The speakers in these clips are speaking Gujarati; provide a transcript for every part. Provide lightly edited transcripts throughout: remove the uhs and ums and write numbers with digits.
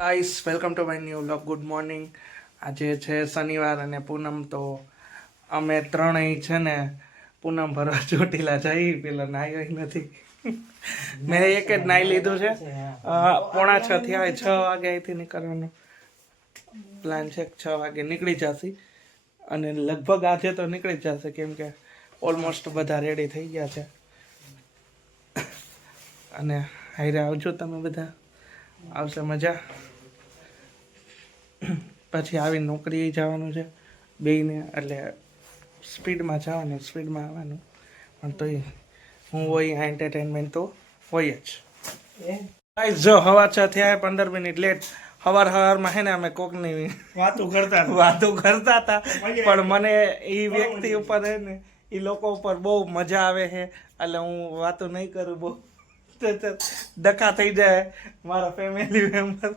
Guys welcome to my new vlog. Good morning. આજે છે શનિવાર અને પૂનમ, તો અમે ત્રણેય છે ને પૂનમ ભરવા ચોટીલા જઈ. પેલા નાહ્યો નથી. મેં એક જ નાહી લીધું છે. 5:45 થયા, 6 વાગે અહીંથી નીકળવાનો પ્લાન છે. 6 વાગે નીકળી જશે અને લગભગ આજે તો નીકળી જશે, કેમ કે ઓલમોસ્ટ બધા રેડી થઈ ગયા છે. અને હારે આવજો તમે બધા, આવશે મજા. પછી આવી નોકરી જવાનું છે બેયને, એટલે સ્પીડમાં જવાનું, સ્પીડમાં આવવાનું. પણ તોય હું હોય આ એન્ટરટેનમેન્ટ તો હોય જ. જો હવા 6 થયા, 15 મિનિટ લેટ. હવારમાં હે ને અમે કોકની વાતો કરતા હતા, પણ મને એ વ્યક્તિ ઉપર હે ને એ લોકો ઉપર બહુ મજા આવે છે, એટલે હું વાતો નહીં કરું બહુ. ડખા થઈ જાય મારા ફેમિલી મેમ્બર.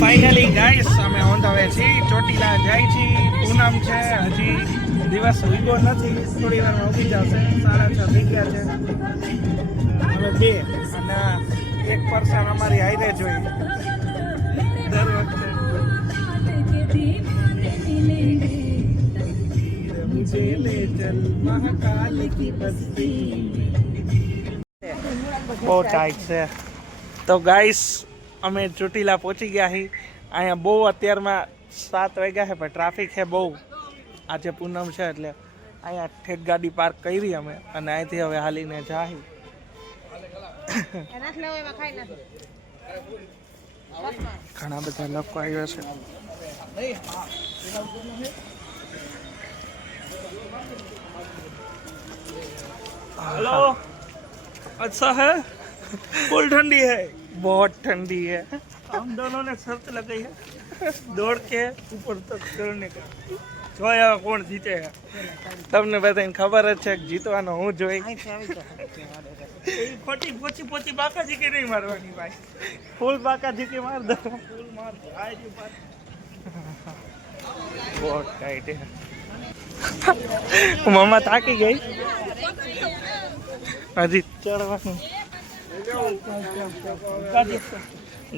ફાઇનલી ગાઈસ અમે ઓન ધ વે છીએ, ચોટીલા જાય છીએ. પૂનમ છે, હજી દિવસ ઉગ્યો નથી, થોડી વારમાં ઉગી જશે. 6:30 થઈ ગયા છે. હવે 2 અને એક પર્સન અમારી હાઈરે જોઈ દર વખતે. બહુ ટાઈટ છે. તો ગાઈસ અમે ચોટીલા પહોંચી ગયા છીએ. અહીંયા બહુ અત્યારમાં 7 વાગ્યા છે, પણ ટ્રાફિક છે બહુ. આજે પૂનમ છે એટલે અહીંયા ઠેક ગાડી પાર્ક કરી અમે, અને અહીંથી હવે હાલીને જાય. ઘણા બધા લોકો આવ્યા છે. हेलो, अच्छा है? फुल ठंडी है, बहुत ठंडी है. हम दोनों ने शर्त लगाई है दौड़ के ऊपर तक चढ़ने का. જોયા કોણ જીતે છે તમને બધાને ખબર જ છે કે જીતવાનો હું જોઈ. ખોટી પોચી બાકા જીકી નહીં મારવાની ભાઈ, ફૂલ બાકા જીકી માર દો. ફૂલ માર બહુ ટાઈટ છે. મમ્મા થાકી ગઈ, હજી ચડવાનું.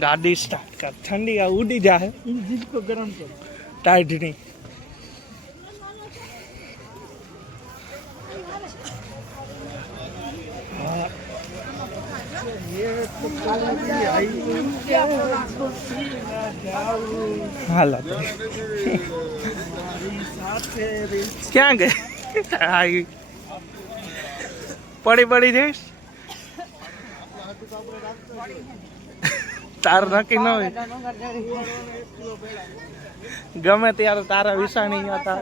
ગાડી સ્ટાર્ટ કર, ઠંડી આ ઉડી જાય. इंजन को गरम कर, टाइट नहीं. હાલો ક્યાં ગઈ? આવી પડી જઈશ. તાર નક્કી ન હોય, ગમે ત્યારે તારા વિસાણી હતા.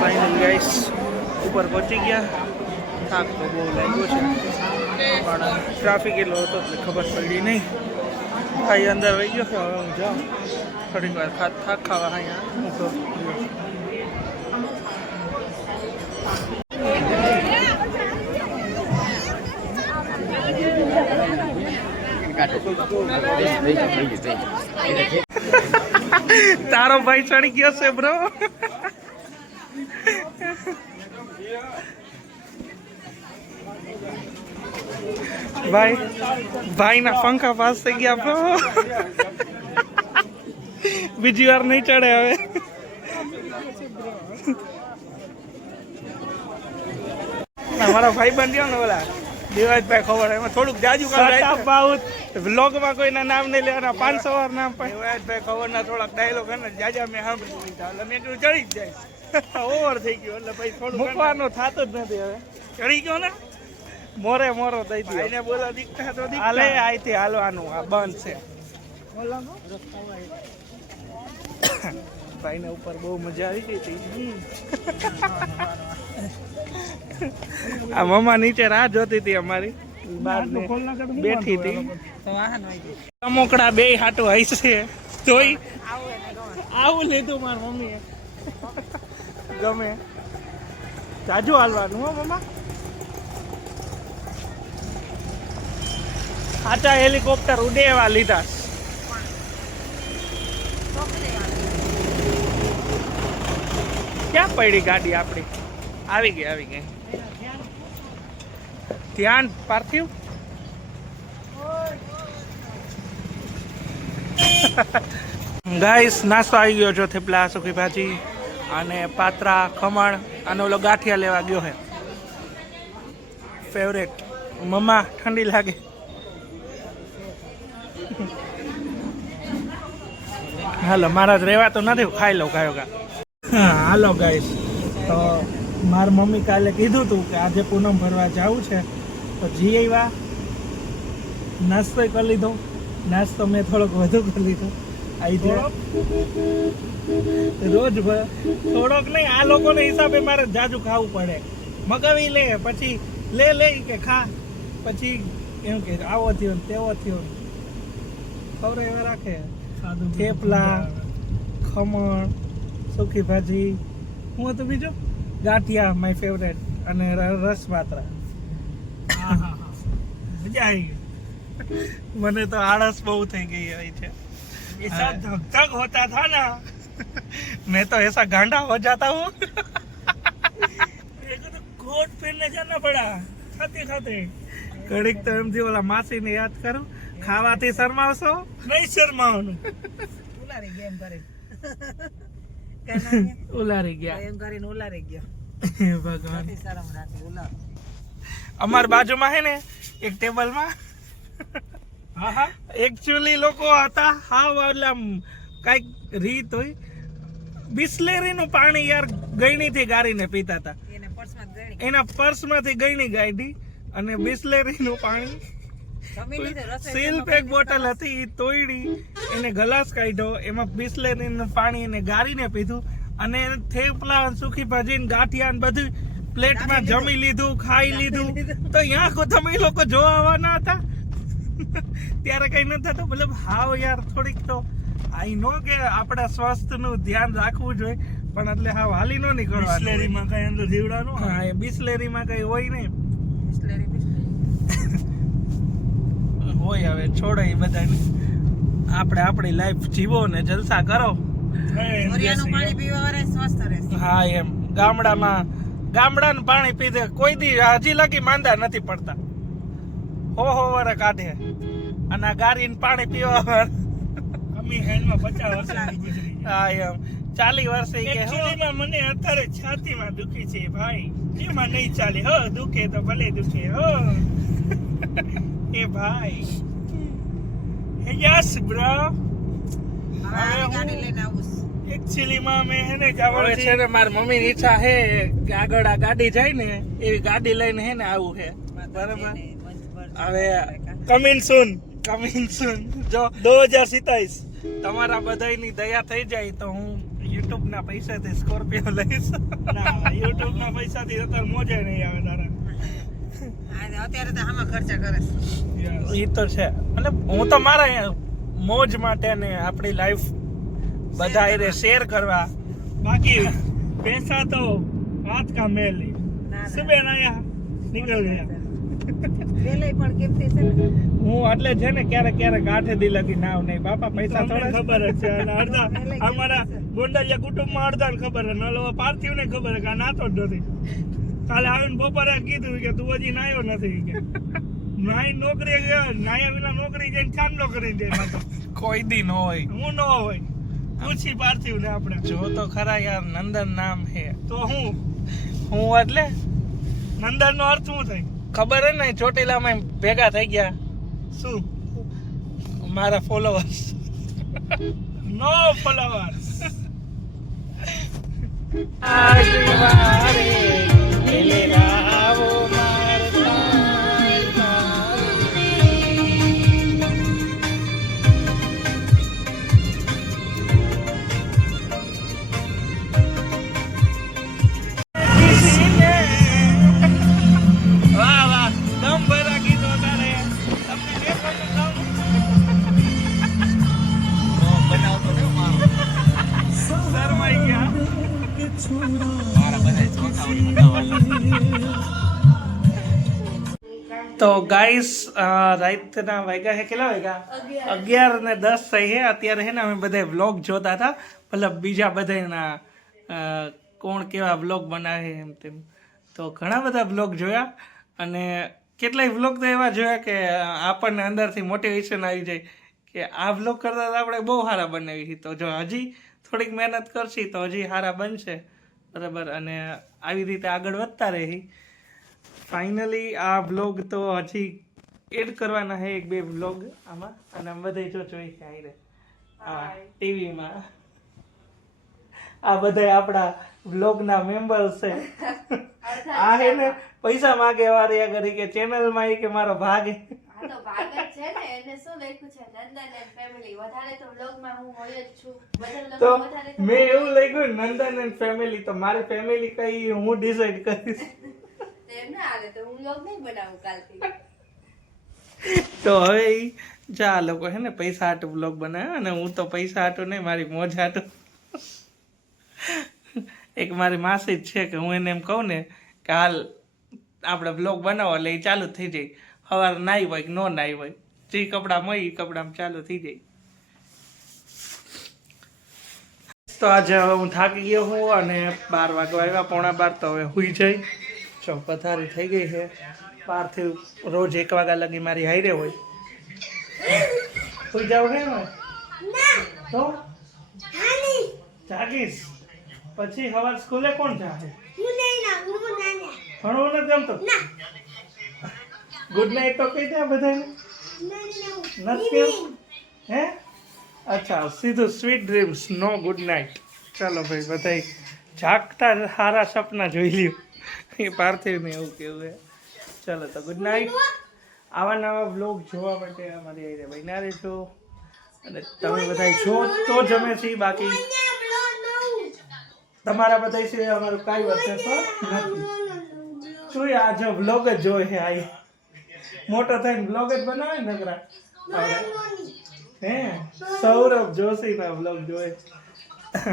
ફાઇનલી ગાઈસ ઉપર પહોંચી ગયા. થાક તો બહુ લાગ્યો છે, પણ ટ્રાફિક એટલો હતો એટલે ખબર પડી નહીં. ભાઈ અંદર વહી ગયો છે. હવે હું જાઉં થોડીક વાર થાક ખાવા. અહીંયા તો તારો ભાઈ ચડી ગયો છે બ્રો. ભાઈ ના પંખા પાસ થઈ ગયા બ્રો. બીજી વાર નહીં ચડે હવે. મારા ભાઈ બંધ ને ઓલા દેવાજભાઈ ખબર, એમાં થોડુંક જાજુ વ્લોગમાં કોઈના નામ નહીં લેવાના. 500 વાર નામ પણ દેવાજભાઈ ખબર ના થોડાક ડાયલોગ ને જાજા મેં સાંભળી લીધા, એટલે મેં ચડી જ જાય. ઓવર થઈ ગયો એટલે ભાઈ થોડું મૂકવાનું થતું જ નથી. હવે ચડી ગયો ને મોરો દઈ દો. એને બોલો દીકતા તો હાલે, અહીંથી હાલવાનું. આ બંધ છે. ભાઈને ઉપર બહુ મજા આવી ગઈ હતી. આ મમ્મા નીચે રાહ જોતી હતી અમારી બહાર બેઠી હતી રમકડા બે હાટું હશે તોય આવું લીધું મારા મમ્મીએ ગમે જાજુ હાલવાનું હો મમ્મા સાચા હેલિકોપ્ટર ઉડેવા લીધા ક્યાં પડી ગાડી આપણી આવી ગઈ ધ્યાન પાર્થિવ ગાઈસ નાસ્તો આવી ગયો છો થેપલા સુકી ભાજી અને પાત્રા ખમણ અને ઓલો ગાંઠિયા લેવા ગયો હે ફેવરેટ મમ્મા ઠંડી લાગે હાલો મારા જ રહેવા તો નથી ખાઈ લઉં કાયો કા હાલો ગાઈસ તો મારી મમ્મી કાલે કીધું હતું કે આજે પૂનમ ભરવા જવું છે તો જી આવ્યા નાસ્તો કરી લીધો નાસ્તો મેં થોડોક વધુ કરી લીધો આવી રોજ થોડોક નહીં આ લોકોને હિસાબે મારે જાજુ ખાવું પડે મગાવી લે પછી લે કે ખા પછી એમ કે આવો થયો ને તેવો થયો ખબર એવા રાખે થેપલા ખમણ સુકી ભાજી હું હતું બીજું ગાંઠિયા માય ફેવરેટ અને રસ પાત્રા મજા આવી મને તો આળસ બહુ થઈ ગઈ है છે ऐसा धक धक होता था ना मैं तो ऐसा गांडा हो जाता हूँ मेरे को तो कोट पहनने जाना पड़ा खाते खाते घड़ीक तो एम थी ओला मासी ने याद करूं खावाથી શરમાવશો નહીં શરમાવાનું ઉલારી ગયા એમ કરે ઉલારી ગયા એમ કરીને ઉલારી ગયો ભગવાન શરમ રાખે ઉલાર અમાર બાજુમાં હે ને એક ટેબલમાં એકચ્યુઅલી લોકો હતા હાવ એટલે કઈક રીત હોય બિસ્લેરીનું પાણી યાર ગઈણીથી ગારીને પીતા હતા એના પર્સમાંથી ગઈણી ગાડી અને બિસ્લેરીનું પાણી સીલ પેક બોટલ હતી એ તોડી એને ગ્લાસ કાઢ્યો એમાં બિસ્લેરીનું પાણી એને ગારીને પીધું અને થેપલા સુકી ભાજી ગાંઠિયા ને બધું પ્લેટમાં જમી લીધું ખાઈ લીધું તો ત્યાં તમે લોકો જોવા આવવાના હતા ત્યારે કઈ નથી થતું મતલબ હાવ યાર થોડીક તો આઈ નો કે આપણા સ્વાસ્થ્યનું ધ્યાન રાખવું જોઈએ પણ એટલે હાવ હાલી નો નીકળવા બિસ્લેરીમાં કઈ અંદર જીવડાનું હા એ બિસ્લેરીમાં કઈ હોય નહીં હોય હવે છોડો એ બધાને આપણે આપણી લાઈફ જીવો ને જલસા કરો હા એમ ગામડાનું પાણી પીધે કોઈ દી હજી લગી માંદા નથી પડતા હો વરે કાઢે અને આ ગારીને પાણી પીવા અમી હેન્ડમાં 50 વર્ષ ગુજરી હા એમ 40 વર્ષે કે એકચ્યુઅલીમાં મને અત્યારે છાતીમાં દુખી છે ભાઈ એમાં નહીં ચાલે હો દુખે તો ભલે દુખે હો એ ભાઈ હે યસ બ્રો હવે ગાડી લઈને આવું એકચ્યુઅલીમાં મેં હેને જવાનું છે ને મારી મમ્મીની ઈચ્છા હે કે આગળ આ ગાડી જાય ને એવી ગાડી લઈને હે ને આવું હે બરાબર હવે કમિંગ સૂન જો 2027 તમારા બધાની દયા થઈ જાય તો હું યુટ્યુબ ના પૈસાથી સ્કોર્પિયો લઈશ ના યુટ્યુબ ના પૈસાથી અત્યારે મોજે નહીં આવે તારા અત્યારે તો આમાં ખર્ચા કરે એ તો છે મતલબ હું તો મારા મોજ માટે ને આપણી લાઈફ બધા એને શેર કરવા બાકી પૈસા તો હાથ કા મેલ સુબહ નાયા નીકળ ગયા વેલે પણ કેમથી છે હું એટલે છે ને ક્યારેક આઠે દી લગી નાવ નહીં બાપા પૈસા થોડા ખબર જ છે અને અડધા અમારા ગોંડલિયા કુટુંબમાં અડધાને ખબર છે નલો પાર્થિવને ખબર છે કે આ નાતો જ નથી કાલે આવીને બપોરે કીધું કે તું હજી નાયો નથી કે નાઈ નોકરી ગયો નાયા વિના નોકરી જઈને કામલો કરી દે કોઈ દી ન હોય હું ન હોય પૂછી પાર્થિવ ને આપણે જો તો ખરા યાર નંદન નામ હે તો હું એટલે નંદન નો અર્થ શું થાય ખબર હે ને ચોટીલામાં ભેગા થઈ ગયા શું મારા ફોલોવર્સ નો ફોલોવર્સ આજવારે મિલેલા આવો તો ગાઈસ રાતના વાગ્યા છે કેટલા વાગ્યા 11:10 થઈ છે અત્યારે છે ને અમે બધા વ્લોગ જોતા હતા મતલબ બીજા બધાના કોણ કેવા વ્લોગ બનાવે એમ તેમ તો ઘણા બધા વ્લોગ જોયા અને કેટલાય વ્લોગ તો એવા જોયા કે આપણને અંદરથી મોટિવેશન આવી જાય કે આ વ્લોગ કરતાં આપણે બહુ સારા બનાવી તો જો હજી થોડીક મહેનત કરશી તો હજી સારા બનશે બરાબર અને આવી રીતે આગળ વધતા રહી ફાઇનલી આ વ્લોગ તો હજી એડ કરવાના છે 1-2 વ્લોગ આમાં અને બધે જો જોઈ કે આવી ટીવીમાં આ બધા આપણા વ્લોગના મેમ્બર્સ છે આ હે ને પૈસા માગે વારી આગળ કે ચેનલમાં કે મારો ભાગ તો ભાગ જ છે ને એને શું લખ્યું છે નંદન એન્ડ ફેમિલી વધારે તો વ્લોગમાં હું હોય જ છું બધા તો લોકો વધારે મેં એવું લખ્યું નંદન એન્ડ ફેમિલી તો મારી ફેમિલી કઈ હું ડિસાઈડ કરીશ એમ ના હાલે તો હું વ્લોગ નહીં બનાવું કાલથી તો હવે જા લોકો હે ને પૈસા હાટું વ્લોગ બનાવે અને હું તો પૈસા હાટું નહીં મારી મોજ હાટું એક મારી માસી જ છે કે હું એને એમ કહું ને કે હાલ આપણે બ્લોગ બનાવો એટલે એ ચાલુ થઈ જાય સવારે નાઈ હોય કે ન નાઈ હોય જે કપડાં હોય એ કપડામાં ચાલુ થઈ જાય તો આજે હવે હું થાકી ગયો હું અને 12 વાગવા આવ્યા 11:45 તો હવે હુઈ જાય જો પથારી થઈ ગઈ છે 12 થી રોજ 1 વાગ્યા લગી મારી હાઈરે હોય હુઈ જાવ હે ને તો જાગીશ પછી સવાર સ્કૂલે કોણ જાહે ભણવું નથી ગમતો ગુડ નાઇટ તો કહી દે બધાને નથી કેમ હે અચ્છા સીધું સ્વીટ ડ્રીમ્સ નો ગુડ નાઇટ ચાલો ભાઈ બધાય જાગતા સારા સપના જોઈ લ્યો એ પાર્થિવને એવું કેવું છે ચાલો તો ગુડ નાઇટ આવા નવા બ્લોગ જોવા માટે અમારી આઈને બન્યા રહેજો અને તમે બધા જો તો જમે છે બાકી તમારા બધા છે અમારું કાંઈ વર્ષે તો નથી શું આ જો બ્લોગ જ જોઈ છે આ મોટો થઈને બ્લોગ જ બનાવે ને નકરા હે સૌરભ જોશીના બ્લોગ જોઈ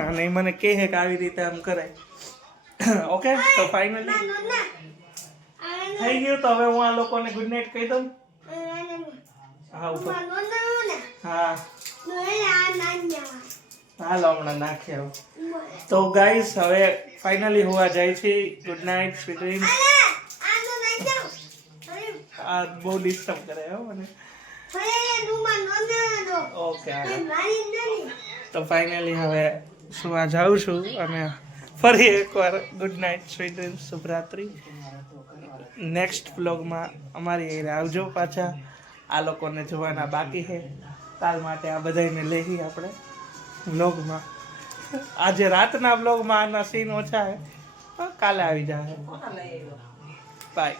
અને એ મને કહે કે આવી રીતે આમ કરાય ઓકે તો ફાઇનલી થઈ ગયું તો હવે હું આ લોકોને ગુડ નાઇટ કહી દઉં હા ઉપર હા હાલો હમણાં નાખ્યા તો ગાઈસ હવે ફાઇનલી હોવા જાય છે ગુડ નાઇટ સ્વીટ ડ્રીમ્સ આ બહુ ડિસ્ટર્બ કરે હો મને ઓકે તો ફાઇનલી હવે સુવા જાઉં છું અને ફરી એકવાર ગુડ નાઇટ સ્વીટ ડ્રીમ્સ શુભરાત્રી નેક્સ્ટ વ્લોગમાં અમારી અહીં આવજો પાછા આ લોકોને જોવાના બાકી છે કાલ માટે આ બધાને લઈ આપણે વ્લોગમાં આજે રાતના વ્લોગમાં આના સીન ઓછા છે કાલે આવી જાય બાય